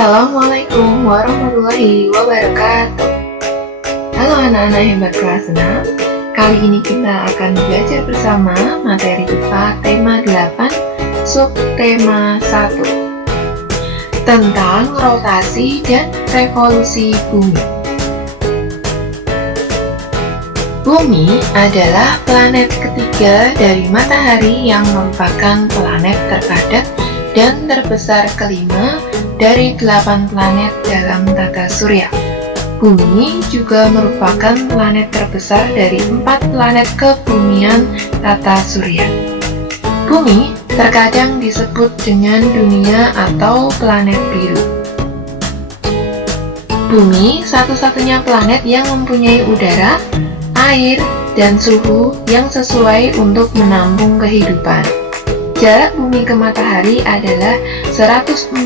Assalamualaikum warahmatullahi wabarakatuh. Halo anak-anak hebat kelas 6. Kali ini kita akan belajar bersama materi IPA tema 8 subtema 1 tentang rotasi dan revolusi bumi. Bumi adalah planet ketiga dari matahari yang merupakan planet terpadat dan terbesar kelima dari 8 planet dalam tata surya. Bumi juga merupakan planet terbesar dari 4 planet kebumian tata surya. Bumi terkadang disebut dengan dunia atau planet biru. Bumi satu-satunya planet yang mempunyai udara, air, dan suhu yang sesuai untuk menampung kehidupan. Jarak bumi ke matahari adalah 149,6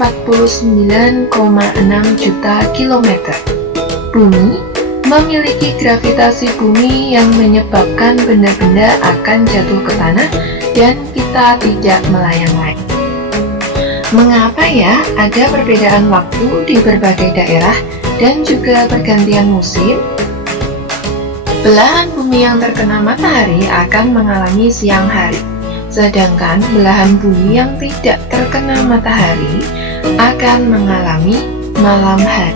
juta kilometer. Bumi memiliki gravitasi bumi yang menyebabkan benda-benda akan jatuh ke tanah dan kita tidak melayang-layang. Mengapa ya ada perbedaan waktu di berbagai daerah dan juga pergantian musim? Belahan bumi yang terkena matahari akan mengalami siang hari, sedangkan belahan bumi yang tidak terkena matahari akan mengalami malam hari.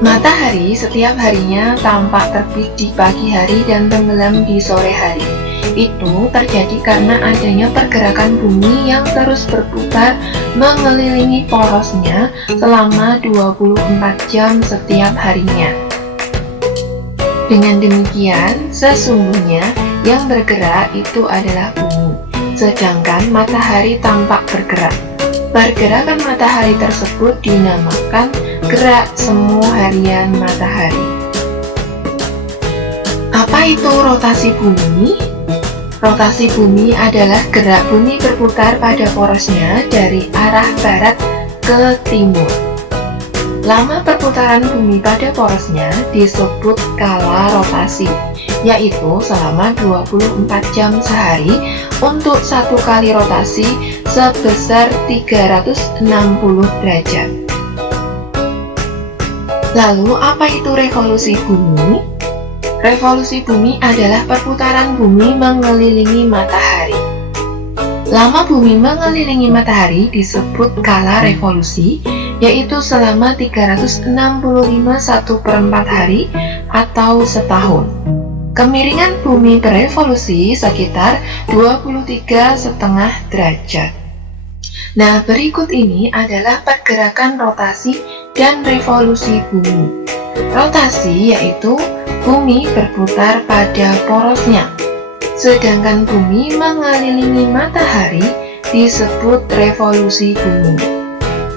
Matahari setiap harinya tampak terbit di pagi hari dan tenggelam di sore hari. Itu terjadi karena adanya pergerakan bumi yang terus berputar mengelilingi porosnya selama 24 jam setiap harinya. Dengan demikian, sesungguhnya yang bergerak itu adalah bumi, sedangkan matahari tampak bergerak. Pergerakan matahari tersebut dinamakan gerak semu harian matahari. Apa itu rotasi bumi? Rotasi bumi adalah gerak bumi berputar pada porosnya dari arah barat ke timur. Lama perputaran bumi pada porosnya disebut skala rotasi, yaitu selama 24 jam sehari untuk satu kali rotasi sebesar 360 derajat. Lalu apa itu revolusi bumi? Revolusi bumi adalah perputaran bumi mengelilingi matahari. Lama bumi mengelilingi matahari disebut skala revolusi, yaitu selama 365 1/4 hari atau setahun. Kemiringan bumi berevolusi sekitar 23,5 derajat. Nah, berikut ini adalah pergerakan rotasi dan revolusi bumi. Rotasi yaitu bumi berputar pada porosnya, sedangkan bumi mengelilingi matahari disebut revolusi bumi.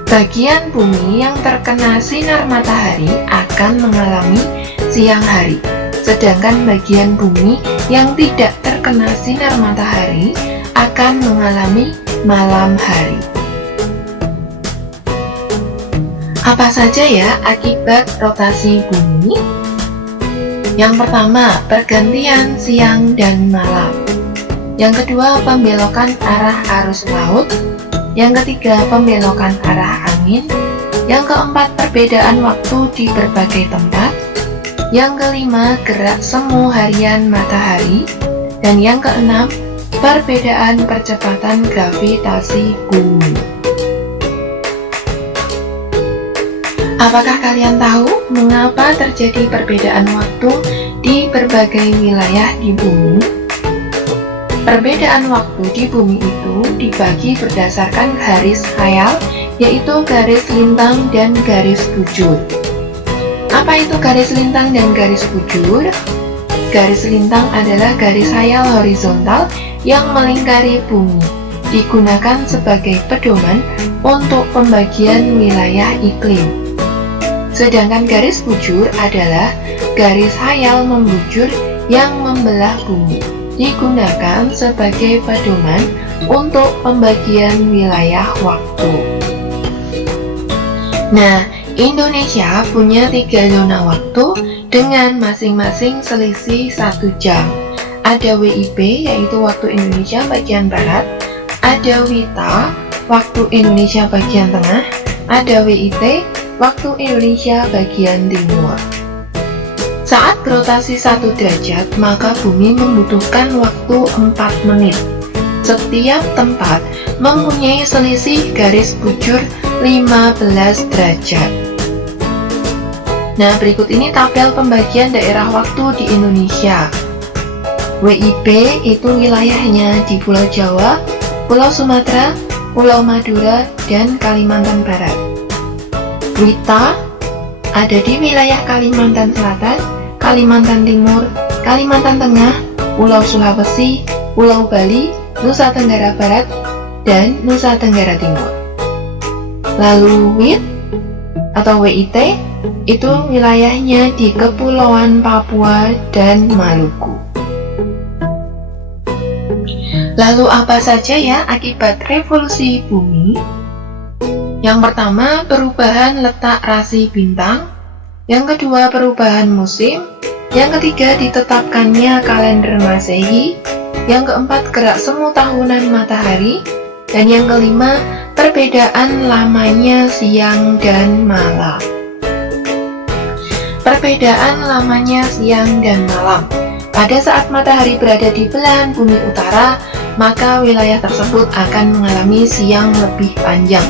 Bagian bumi yang terkena sinar matahari akan mengalami siang hari, sedangkan bagian bumi yang tidak terkena sinar matahari akan mengalami malam hari. Apa saja ya akibat rotasi bumi? Yang pertama, pergantian siang dan malam. Yang kedua, pembelokan arah arus laut. Yang ketiga, pembelokan arah angin. Yang keempat, perbedaan waktu di berbagai tempat. Yang kelima, gerak semu harian matahari. Dan yang keenam, perbedaan percepatan gravitasi bumi. Apakah kalian tahu mengapa terjadi perbedaan waktu di berbagai wilayah di bumi? Perbedaan waktu di bumi itu dibagi berdasarkan garis khayal, yaitu garis lintang dan garis bujur. Apa itu garis lintang dan garis bujur? Garis lintang adalah garis khayal horizontal yang melingkari bumi, digunakan sebagai pedoman untuk pembagian wilayah iklim. Sedangkan garis bujur adalah garis khayal membujur yang membelah bumi, digunakan sebagai pedoman untuk pembagian wilayah waktu. Nah, Indonesia punya 3 zona waktu dengan masing-masing selisih 1 jam. Ada WIB, yaitu waktu Indonesia bagian Barat, ada WITA, waktu Indonesia bagian tengah, ada WIT, waktu Indonesia bagian timur. Saat berotasi 1 derajat, maka bumi membutuhkan waktu 4 menit. Setiap tempat mempunyai selisih garis bujur 15 derajat. Nah, berikut ini tabel pembagian daerah waktu di Indonesia. WIB itu wilayahnya di Pulau Jawa, Pulau Sumatera, Pulau Madura, dan Kalimantan Barat. WITA ada di wilayah Kalimantan Selatan, Kalimantan Timur, Kalimantan Tengah, Pulau Sulawesi, Pulau Bali, Nusa Tenggara Barat, dan Nusa Tenggara Timur. Lalu WIT atau WIT itu wilayahnya di Kepulauan Papua dan Maluku. Lalu apa saja ya akibat revolusi bumi? Yang pertama, perubahan letak rasi bintang. Yang kedua, perubahan musim. Yang ketiga, ditetapkannya kalender Masehi. Yang keempat, gerak semu tahunan matahari. Dan yang kelima, perbedaan lamanya siang dan malam. Perbedaan lamanya siang dan malam. Pada saat matahari berada di belahan bumi utara, maka wilayah tersebut akan mengalami siang lebih panjang,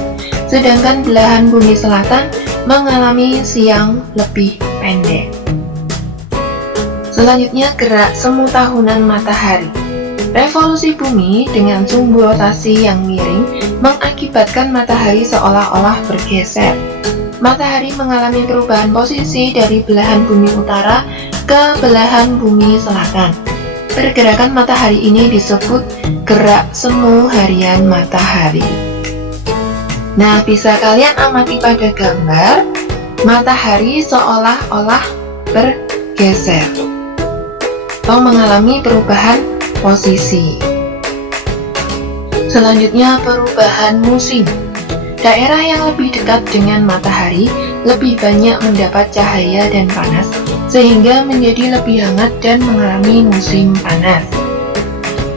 sedangkan belahan bumi selatan mengalami siang lebih pendek. Selanjutnya, gerak semu tahunan matahari. Revolusi bumi dengan sumbu rotasi yang miring mengakibatkan matahari seolah-olah bergeser. Matahari mengalami perubahan posisi dari belahan bumi utara ke belahan bumi selatan. Pergerakan matahari ini disebut gerak semu harian matahari. Nah, bisa kalian amati pada gambar, matahari seolah-olah bergeser atau mengalami perubahan posisi. Selanjutnya, perubahan musim. Daerah yang lebih dekat dengan matahari lebih banyak mendapat cahaya dan panas, sehingga menjadi lebih hangat dan mengalami musim panas.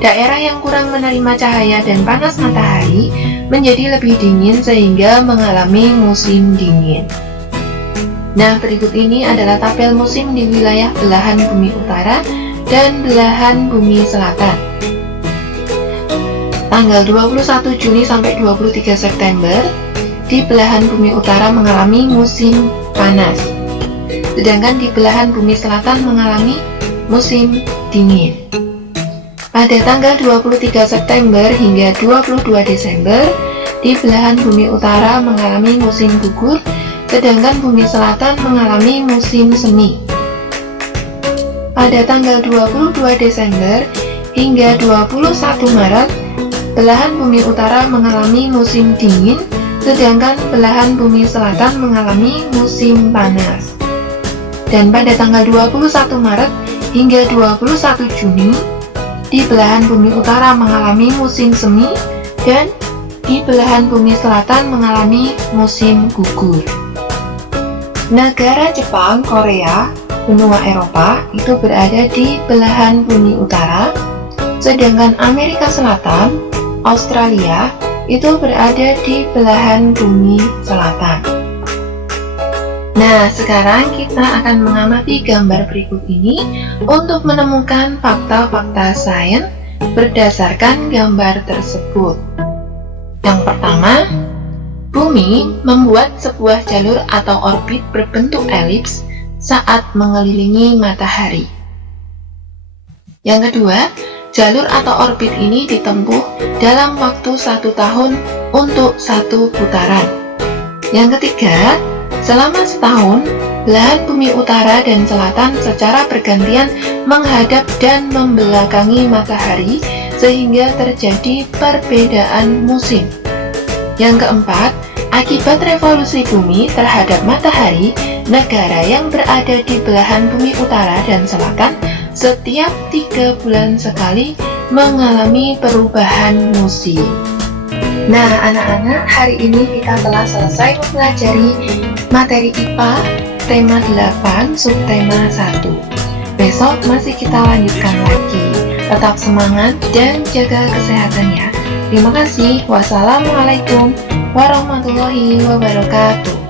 Daerah yang kurang menerima cahaya dan panas matahari menjadi lebih dingin sehingga mengalami musim dingin. Nah, berikut ini adalah tabel musim di wilayah belahan bumi utara dan belahan bumi selatan. Tanggal 21 Juni sampai 23 September, di belahan bumi utara mengalami musim panas, sedangkan di belahan bumi selatan mengalami musim dingin. Pada tanggal 23 September hingga 22 Desember, di belahan bumi utara mengalami musim gugur, sedangkan bumi selatan mengalami musim semi. Pada tanggal 22 Desember hingga 21 Maret, belahan bumi utara mengalami musim dingin, sedangkan belahan bumi selatan mengalami musim panas. Dan pada tanggal 21 Maret hingga 21 Juni, di belahan bumi utara mengalami musim semi, dan di belahan bumi selatan mengalami musim gugur. Negara Jepang, Korea, benua Eropa itu berada di belahan bumi utara, sedangkan Amerika Selatan, Australia itu berada di belahan bumi selatan. Nah, sekarang kita akan mengamati gambar berikut ini untuk menemukan fakta-fakta sains berdasarkan gambar tersebut. Yang pertama, bumi membuat sebuah jalur atau orbit berbentuk elips saat mengelilingi matahari. Yang kedua, jalur atau orbit ini ditempuh dalam waktu 1 tahun untuk 1 putaran. Yang ketiga, selama setahun, belahan bumi utara dan selatan secara bergantian menghadap dan membelakangi matahari sehingga terjadi perbedaan musim. Yang keempat, akibat revolusi bumi terhadap matahari, negara yang berada di belahan bumi utara dan selatan setiap 3 bulan sekali mengalami perubahan musim. Nah, anak-anak, hari ini kita telah selesai mempelajari materi IPA tema 8 subtema 1. Besok masih kita lanjutkan lagi. Tetap semangat dan jaga kesehatan ya. Terima kasih. Wassalamualaikum warahmatullahi wabarakatuh.